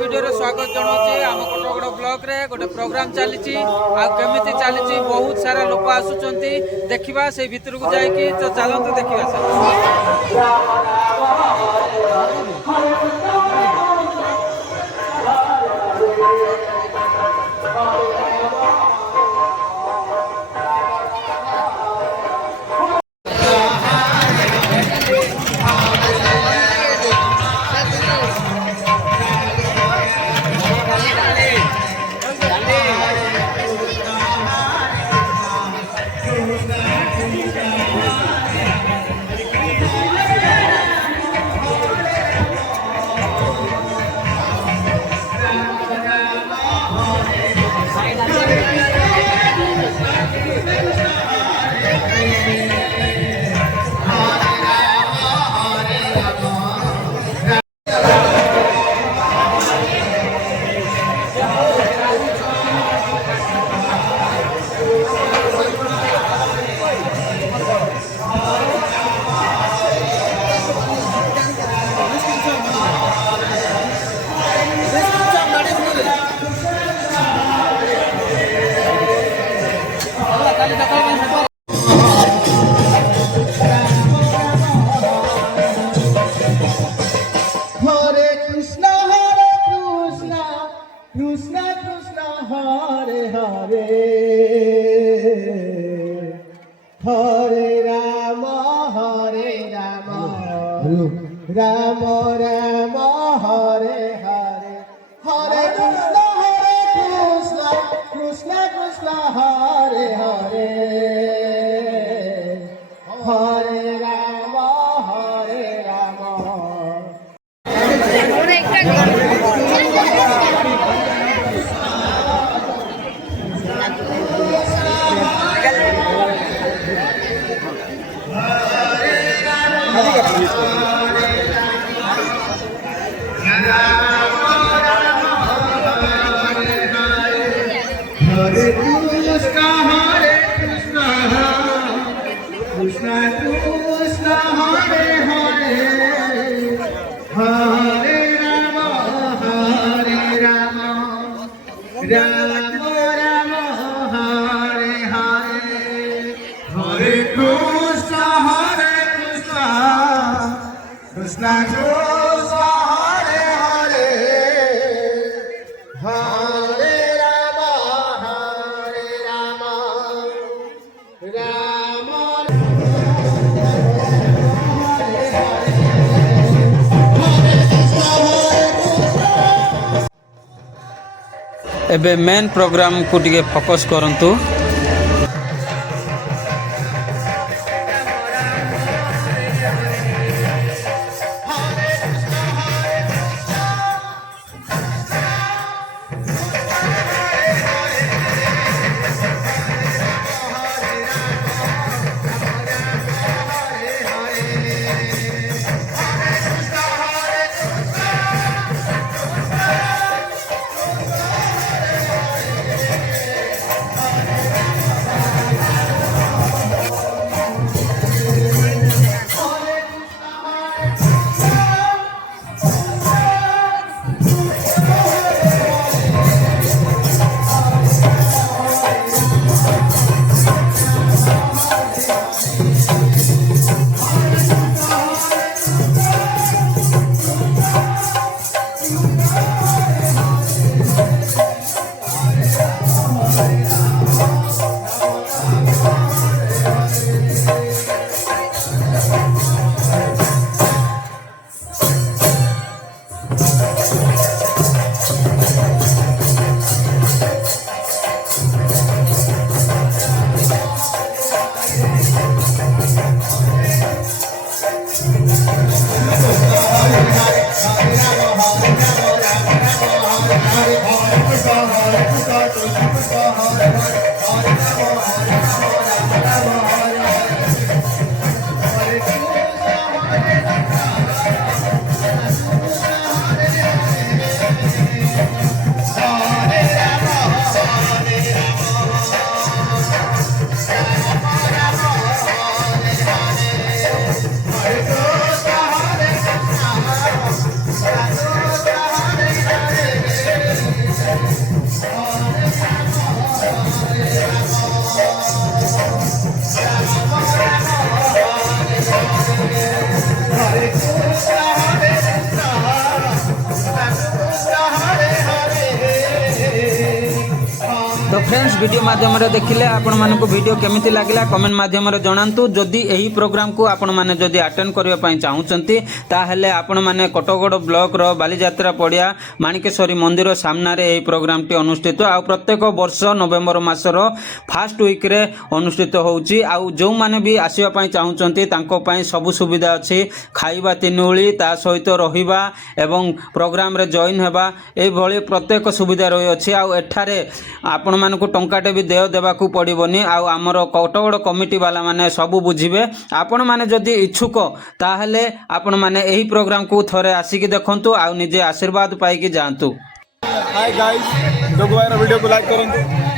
Video रे स्वागत जनाऊँ आम कटगड़ ब्लॉक रे गोटे प्रोग्राम चली आमती चली बहुत सारा लोक आसुँच देखा से भितर को जाकि तो चलते देखा Rama Rama Hare Hare Hare Krishna Krishna Krishna Hare Hare Hare Rama Hare Rama Hare Krishna Krishna Krishna Hare Hare Hare Rama Rama Rama Hare Hare Hare Krishna Krishna Krishna Hare Hare Hare Rama Rama एबे main program को टिके focus करंतु friends video माध्यम देखिले आपण मानक video केमिति लागला कमेंट माध्यम जणांतु जदि एही प्रोग्राम को आपण माने जदि अटेंड करिया पई चाहुचंती ताहेले आपण माने कटगड़ ब्लॉक रो बालीजात्रा पड़िया माणिकेश्वरी मंदिर सामना रे एही प्रोग्राम टी अनुष्ठित आ प्रत्येक वर्ष नवेम्बर मासर फास्ट वीक रे अनुष्ठित होउची आ जो माने भी आसीबा पई चाहुचंती तांको पई सब सुविधा अछि खाइबा तिनुळी ता सहित रहिबा एवं प्रोग्राम रे जॉइन हेबा ए भली प्रत्येक सुविधा रही अछि आ एठारे आपण मानकु टंकाटे भी देय देबाकू पड़िबनी आ हमर कटगड़ कमिटी वाला माने सब बुझिबे आपण माने जदि इच्छुक ताहेले आपण माने एही प्रोग्राम को थरे आसिक देखंतु आ निजे आशीर्वाद पाई कि जांतु। हाय गाइस लोग वीडियो को लाइक करंतु